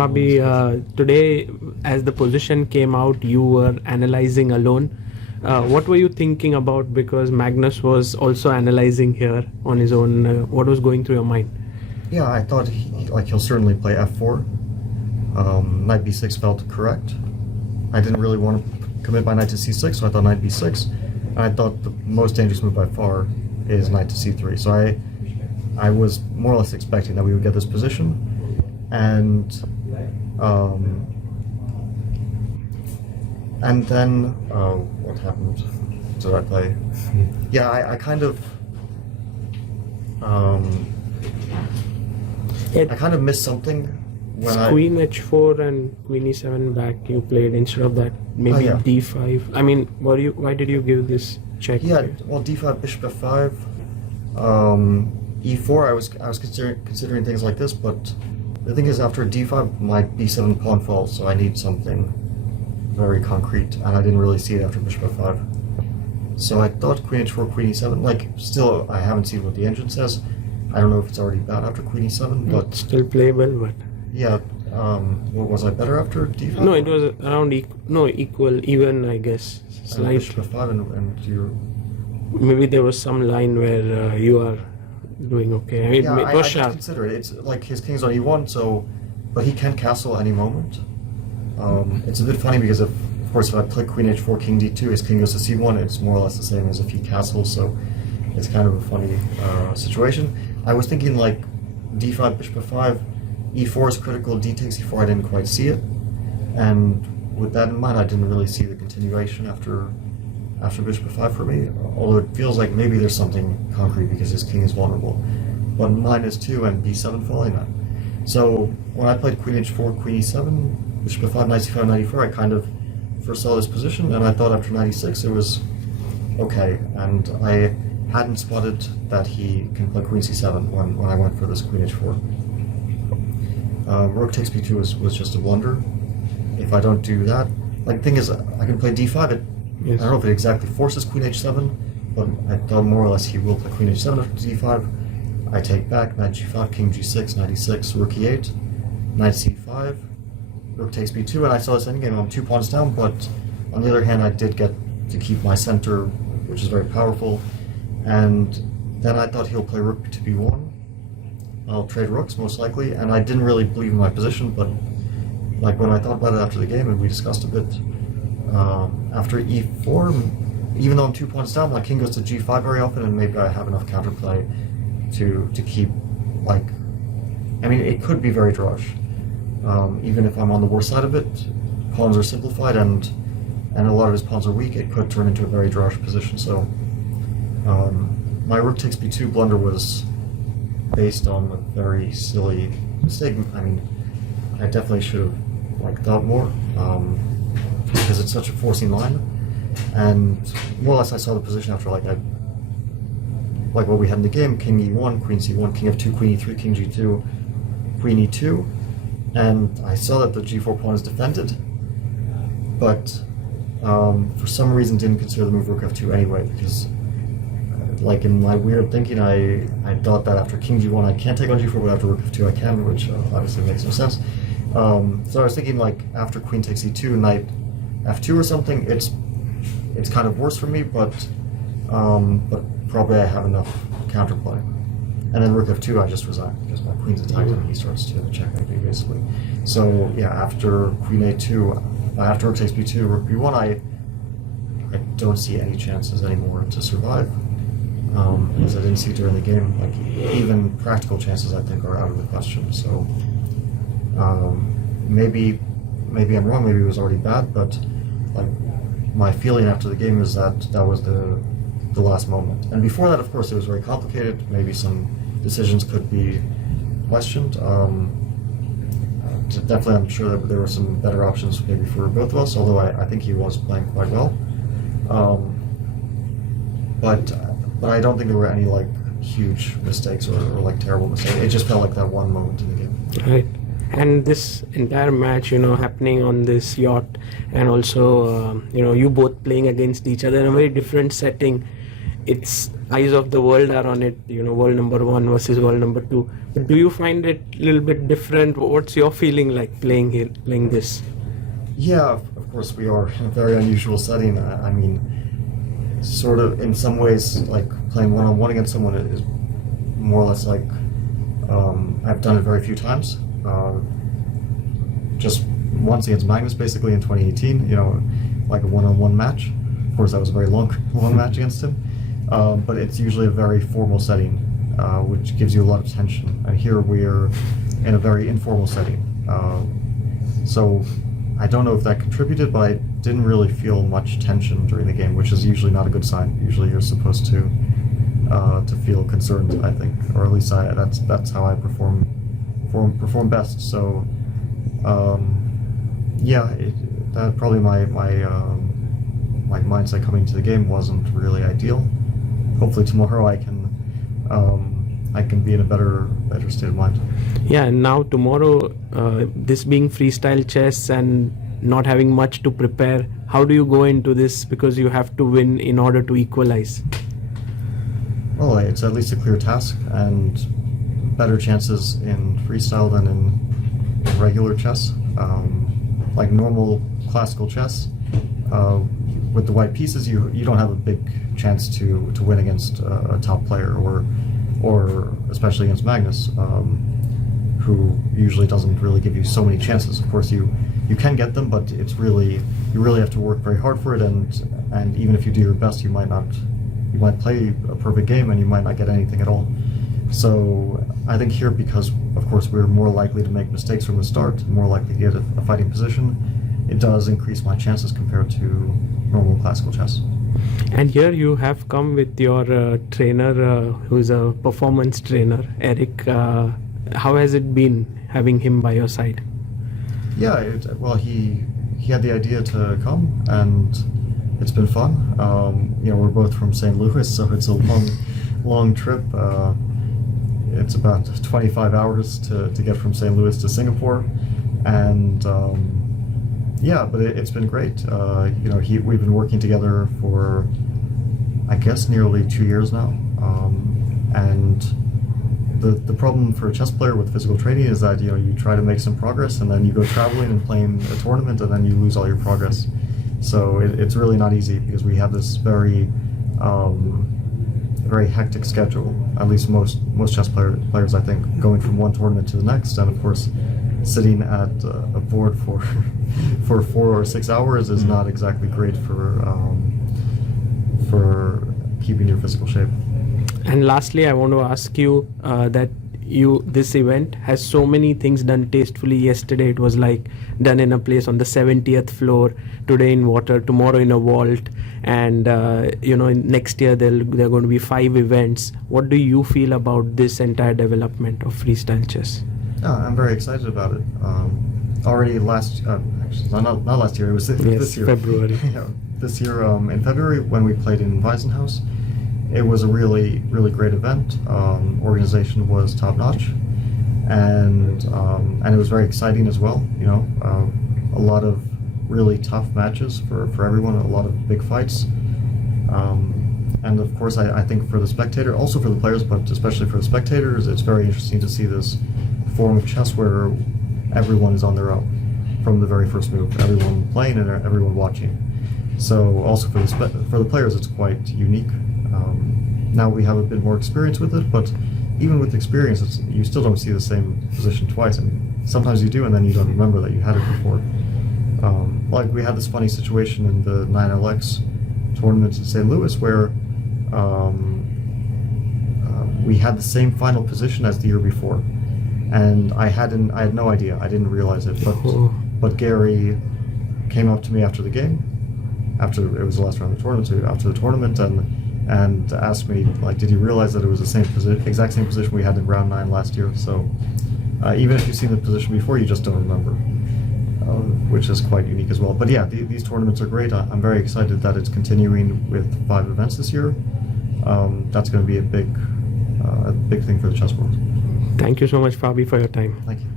Fabi, today as the position came out, you were analyzing alone. What were you thinking about? Because Magnus was also analyzing here on his own. What was going through your mind? Yeah, I thought he'll certainly play f4. Knight b6 felt correct. I didn't really want to commit my knight to c6, so I thought knight b6. And I thought the most dangerous move by far is knight to c3. So I was more or less expecting that we would get this position. And then what happened? Did I play? Yeah, I kind of missed something when Queen h4 and Queen e7 back you played instead of that. Maybe d5. I mean, why did you give this check? Yeah, well, d5, bishop f5, e4. I was considering things like this, but the thing is, after d5, my b7 pawn falls, so I need something very concrete, and I didn't really see it after bishop f5. So I thought queen h4, queen e7. Like, still, I haven't seen what the engine says. I don't know if it's already bad after queen e7, but still playable. But yeah, what was I better after d5? No, it was around equal, even, I guess. Slight. Bishop f5, and you. Maybe there was some line where you are doing okay. I mean, yeah, it was I sharp. consider it. It's like his king's on e1, so, but he can castle any moment. It's a bit funny because of course, if I play queen h4, king d2, his king goes to c1. It's more or less the same as if he castles, so it's kind of a funny situation. I was thinking like d5, bishop f5, e4 is critical, d takes e4. I didn't quite see it, and with that in mind, I didn't really see the continuation after bishop f5 for me. Although it feels like maybe there's something concrete because his king is vulnerable. But mine is 2 and b7 falling that. So when I played queen h4, queen e7, bishop f5, knight c5, knight e4, I kind of first saw this position, and I thought after knight e6 it was okay. And I hadn't spotted that he can play queen c7 when I went for this queen h4. Rook takes b2 was just a blunder. If I don't do that, like the thing is, I can play d5. Yes. I don't know if it exactly forces queen h7, but I thought more or less he will play queen h7 after d5. I take back, knight g5, king g6, knight e6, rook e8, knight c5, rook takes b2, and I saw this endgame. I'm 2 pawns down, but on the other hand, I did get to keep my center, which is very powerful. And then I thought he'll play rook to b1. I'll trade rooks most likely, and I didn't really believe in my position, but like when I thought about it after the game, and we discussed a bit, after e4, even though I'm 2 pawns down, my king goes to g5 very often, and maybe I have enough counterplay to keep, like, I mean, it could be very drush. Even if I'm on the worst side of it, pawns are simplified, and a lot of his pawns are weak, it could turn into a very drush position. So my rook takes b2 blunder was based on a very silly mistake. I mean, I definitely should have thought more, because it's such a forcing line. And more or less I saw the position after like what we had in the game: king e1, queen c1, king f2, queen e3, king g2, queen e2. And I saw that the g4 pawn is defended, but for some reason didn't consider the move rook f2 anyway, because like in my weird thinking, I thought that after king g1 I can't take on g4, but after rook f2 I can, which obviously makes no sense. So I was thinking like after queen takes e2, knight f2 or something, it's kind of worse for me, but probably I have enough counterplay. And then rook f2 I just resign because my queen's attacked and he starts to checkmate me basically. So yeah, after queen a2, after rook takes b2, rook b1, I don't see any chances anymore to survive. As I didn't see during the game, like even practical chances I think are out of the question. So maybe I'm wrong, maybe it was already bad, but like my feeling after the game is that was the last moment. And before that, of course, it was very complicated. Maybe some decisions could be questioned. Definitely, I'm sure that there were some better options maybe for both of us, although I think he was playing quite well. But I don't think there were any like huge mistakes or like terrible mistakes. It just felt like that one moment in the game. Right. And this entire match, happening on this yacht, and also, you both playing against each other in a very different setting. It's eyes of the world are on it, world number 1 versus world number 2. But do you find it a little bit different? What's your feeling like playing this? Yeah, of course we are in a very unusual setting. I mean, sort of in some ways, like playing one-on-one against someone is more or less like I've done it very few times. Just once against Magnus, basically in 2018. Like a one-on-one match. Of course, that was a very long match against him. But it's usually a very formal setting, which gives you a lot of tension. And here we're in a very informal setting. So I don't know if that contributed, but I didn't really feel much tension during the game, which is usually not a good sign. Usually you're supposed to feel concerned, I think, or at least that's how I perform best. So that probably my mindset coming to the game wasn't really ideal. Hopefully tomorrow I can be in a better state of mind. Yeah, and now tomorrow, this being freestyle chess and not having much to prepare, how do you go into this? Because you have to win in order to equalize. Well, it's at least a clear task and better chances in freestyle than in regular chess. Like normal classical chess, with the white pieces, you don't have a big chance to win against a top player, or especially against Magnus, who usually doesn't really give you so many chances. Of course, you can get them, but you really have to work very hard for it, and even if you do your best, you might play a perfect game and you might not get anything at all. So I think here, because of course we're more likely to make mistakes from the start, more likely to get a fighting position, it does increase my chances compared to normal classical chess. And here you have come with your trainer, who's a performance trainer, Eric. How has it been having him by your side? Yeah, he had the idea to come, and it's been fun. We're both from St. Louis, so it's a long trip. It's about 25 hours to get from St. Louis to Singapore, and but it's been great. We've been working together for, I guess, nearly 2 years now, and the problem for a chess player with physical training is that you try to make some progress and then you go traveling and playing a tournament and then you lose all your progress. So it's really not easy, because we have this very hectic schedule. At least most chess players, I think, going from one tournament to the next, and of course sitting at a board for 4 or 6 hours is not exactly great for keeping your physical shape. And lastly, I want to ask you that this event has so many things done tastefully. Yesterday it was like done in a place on the 70th floor, today in water, tomorrow in a vault, and next year there are going to be 5 events. What do you feel about this entire development of freestyle chess? I'm very excited about it. Already not last year, it was this year. February. This year, in February, when we played in Waisenhaus, it was a really, really great event. Organization was top notch, and it was very exciting as well. A lot of really tough matches for everyone, a lot of big fights. And of course, I think for the spectator, also for the players, but especially for the spectators, it's very interesting to see this form of chess where everyone is on their own from the very first move, everyone playing and everyone watching. So also for the players, it's quite unique. Now we have a bit more experience with it, but even with experience, you still don't see the same position twice. I mean, sometimes you do, and then you don't remember that you had it before. Like we had this funny situation in the 9LX tournament in St. Louis where we had the same final position as the year before, and I had no idea. I didn't realize it, but Gary came up to me after the game, after it was the last round of the tournament, after the tournament, and asked me, like, did you realize that it was the exact same position we had in round 9 last year? So even if you've seen the position before, you just don't remember, which is quite unique as well. But yeah, these tournaments are great. I'm very excited that it's continuing with 5 events this year. That's going to be a big thing for the chess world. Thank you so much, Fabi, for your time. Thank you.